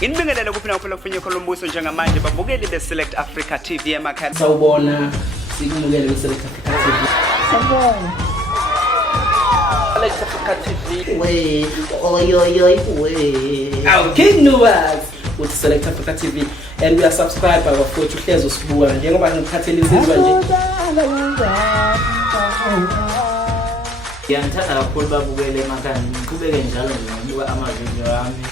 Inibingelele kuphina kuphela kufinywe kolombuso njengamanje babukeli beSelect Africa TV emakhaya. Sawubona sikumukele beSelect Africa TV. Sawubona. Select Africa TV. We, oy, we. Our King Nuwas with Select Africa TV, and we are subscribed by our futhi uhlezi usibuka njengoba ngikhathele izizwa nje. Ngiyangithanda kakhulu babukele emakhaya ngiqhubeke njalo ngibuka amavideo ami.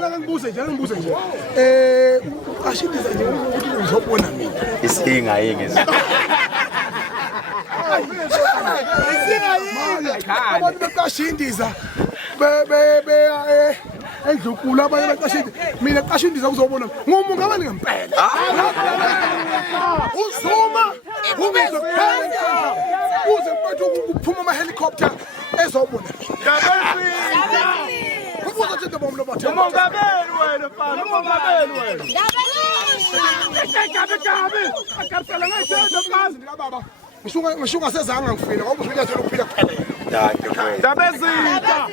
Mana ngibuze nje. Ashindiza nje ukuthi ngizobona mina. Isinga yengezi. Abantu beqashindiza endlukula abanye beqashindiza. Mina qashindiza uzobona. Ngumongameli ngempela. Uzuma ubize phela. Uze mfethu ukuphuma ama helicopter ezobona. Ukuze nje bomlo bathe. Umongameli wena mfana, umongameli wena. Akapela ngayithetha mkazi baba. Ngishuka sezanga ngifile ngoba usuyathela ukuphila kuphela. Dabezitha.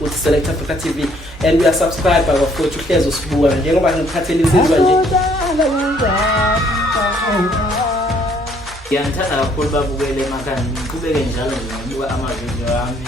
With Select Africa TV, and we are subscribed by our Portuguese Osbuan. Njengoba ngikhathelizizwa nje. Ngiyangithanda kakhulu babukele emakhaya, ngiqhubeke njalo ngibuka amavidiyo ami.